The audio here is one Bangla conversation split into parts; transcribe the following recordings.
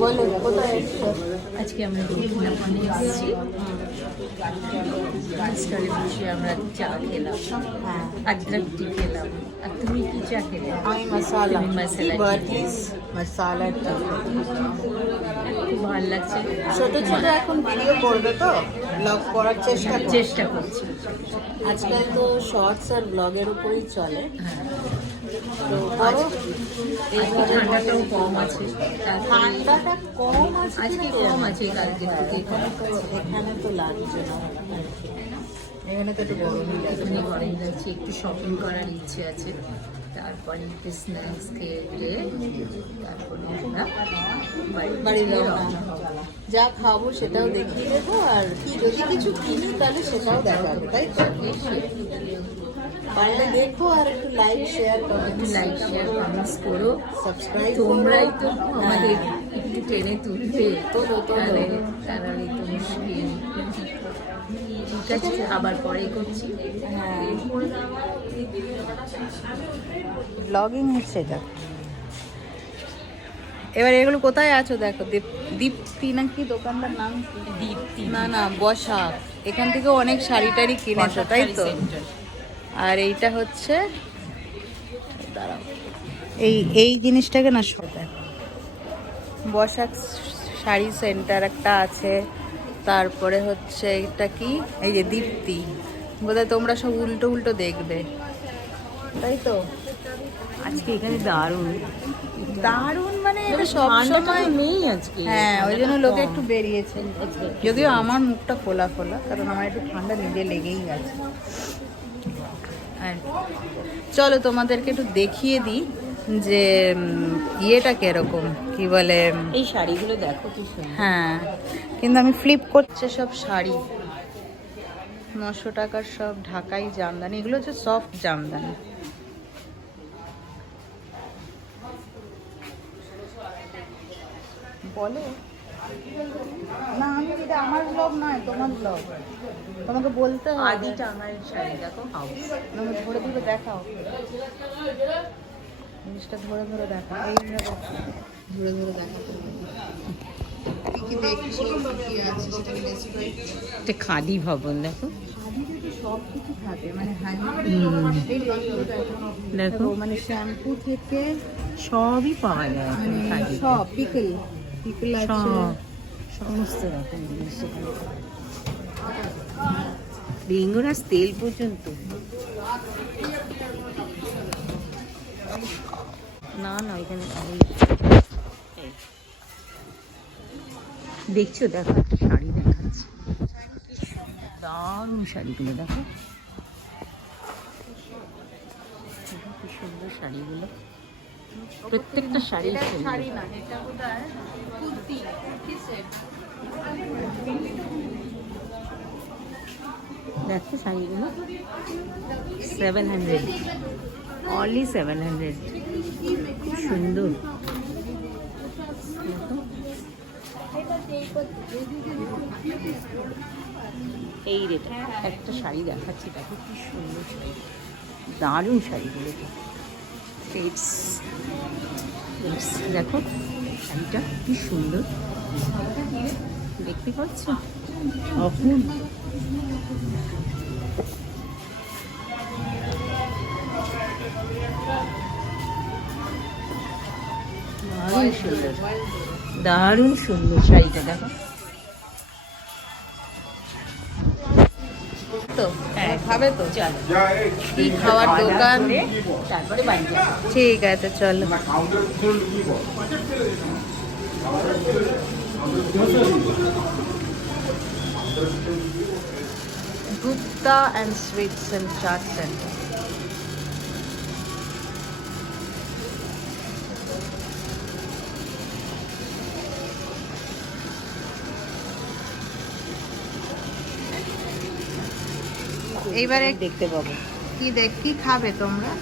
বলো কোথায় এসছো? আজকে আমরা দক্ষিণাপনে এসেছি। স্টলে বসে আমরা চা খেলাম, হ্যাঁ, আদ্রক টি খেলাম। আর তুমি কি চা খেলে? আমি মশালা তুমি মশালা tea বার্টিস মশালা টি। খুব ভালো লাগছে। ছোট ছোট এখন ভিডিও করবে তো, ব্লগ করার চেষ্টা করছে। চেষ্টা করছি। আজকাল তো শর্টস আর ব্লগের উপরেই চলে। হ্যাঁ, তো করো। আজকে ঠান্ডাটাও কম আছে। ঠান্ডাটা কম আছে আজকে কিনা কম জানি। আছে, কালকে থেকে এখানে তো এখানে তো লাগছে না, এখানে তো একটু গরমই লাগছে। এখানে গরম যাচ্ছে, একটু শপিং করার ইচ্ছে আছে। তারপরে একটু স্ন্যাক্স খেয়ে দিয়ে তারপরে আমরা বাড়ি থেকে রওনা যা খাবো সেটাও দেখিয়ে দেবো, আর যদি কিছু কিনি তাহলে সেটাও দেখাবে, তাই তো? পারলে দেখো, আর একটু like share comment like share comments করো। সাবস্ক্রাইব তোমরাই তো আমাদের একটু টেনে তুলবে, তোলো, তোলো। তাহলে তো মুশকিল। ঠিক আছে, আবার পরে করছি। হ্যাঁ, ব্লগিং হচ্ছে এটা। এবার এগুলো কোথায় আছো দেখো, দীপ্তি নাকি দোকানটার নাম কি? দীপ্তি না না, বসাক। এখান থেকে অনেক শাড়ি টাড়ি কিনেছো তাই তো? আর এইটা হচ্ছে, দাঁড়াও, এই জিনিসটাকে না বসাক শাড়ি সেন্টার একটা আছে। তারপরে হচ্ছে এটা কি, এই যে দীপ্তি। বোধহয় তোমরা সব উল্টো উল্টো দেখবে, তাই তো? আজকে এখানে দারুণ দারুণ মানে এটা সব সময় নেই আজকে। হ্যাঁ, ওই জন্য লোকে একটু বেরিয়েছে। যদিও আমার মুখটা ফোলা ফোলা, কারণ আমার একটু ঠান্ডা নিজে লেগেই গেছে। আর চলো তোমাদেরকে একটু দেখিয়ে দিই যে ইয়েটা কিরকম, কি বলে, এই শাড়িগুলো দেখো কি সুন্দর। হ্যাঁ, কিন্তু আমি ফ্লিপ করছে সব শাড়ি 900 টাকার, সব ঢাকাই জামদানি। এগুলো হচ্ছে সফট জামদানি। বলো না, আমি এটা আমার ব্লগ নয়, তোমার ব্লগ, তোমাকে বলতে হবে। আদিটা আমার শাড়ি দেখো, হাউস। আমাকে ধরে ধরে দেখাও, জিনিসটা ধরে ধরে দেখাও, এইভাবে ধরে ধরে দেখাতে হবে। কি কি দেখছো, কি আছে সেটাকে ডেসক্রাইব। একটা খাদি ভবন দেখো। হাঁড়িতে তো সব কিছু থাকে, মানে হাঁড়ি, দেখো মানে শ্যাম্পু থেকে সবই পাওয়া যায় এখন মানে খাদিতে। সব, পিকল আছে। সব সমস্ত রকম জিনিস এখানে। বেঙ্গরাজ তেল পর্যন্ত। না না, এখানে দেখছো, দেখো একটা শাড়ি দেখাচ্ছে, দারুণ শাড়িগুলো দেখো, কি সুন্দর শাড়িগুলো। প্রত্যেকটা শাড়ি সুন্দর। শাড়ি না, এটা বোধহয় কুর্তি, কুর্তি সেট। দেখো শাড়িগুলো 700, অনলি 700, খুব সুন্দর। দেখো এই রেট একটা শাড়ি দেখাচ্ছি, দেখো কি সুন্দর শাড়ি, দারুণ শাড়িগুলো। শেডস দেখো, শাড়িটা কি সুন্দর, দেখতে পাচ্ছ? অপূর্ব। দারুণ সুন্দর, দারুণ সুন্দর শাড়িটা দেখো। তো হ্যাঁ, খাবে তো? চলো, কি খাওয়ার দোকান? তারপরে বাড়ি যাবো। ঠিক আছে, চলো। Gupta and sweets and chaat centre. এইবারে দেখতে পাবো। কি খাবে তোমরা,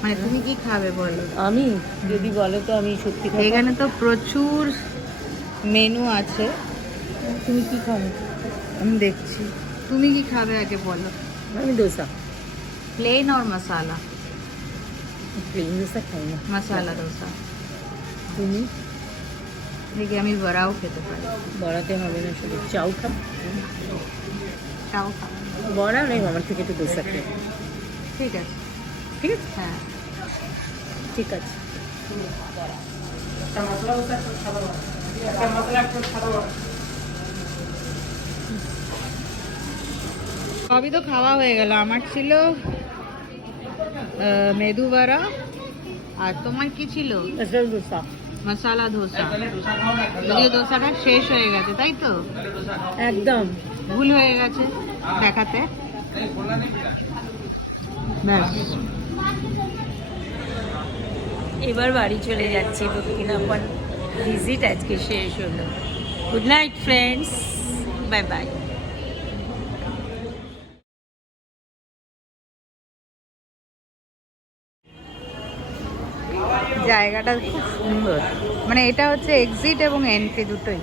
মানে তুমি কি খাবে বলো? আমি যদি বলো তো আমি সত্যি কথা, এখানে তো প্রচুর মেনু আছে, তুমি কি খাবে? আমি দেখছি। তুমি কি খাবে আগে বলো। আমি দোসা, প্লেন और मसाला? প্লেন দোসা খাই না। मसाला डोसा। তুমি দেখি আমি বড়াও খেতে পারি। বড়াতে হবে না, শুধু চাউ খাবো। চাও খাবো। বড়া নেই, আমার থেকে একটু দোসা খেয়ে। ঠিক আছে। ঠিক আছে, হ্যাঁ ঠিক আছে। সবই তো খাওয়া হয়ে গেল। আমার ছিল মেদু বড়া, আর তোমার কি ছিল? স্পেশাল দোসা। মশালা ধোসা। যদিও দোসাটা শেষ হয়ে গেছে, তাই তো? একদম ভুল হয়ে গেছে দেখাতে। ব্যাস। এবার বাড়ি চলে যাচ্ছি, দক্ষিণাপন ভিজিট আজকে শেষ হলো। Good night friends, bye bye. জায়গাটা খুব সুন্দর, মানে এটা হচ্ছে এক্সিট এবং এন্ট্রি দুটোই।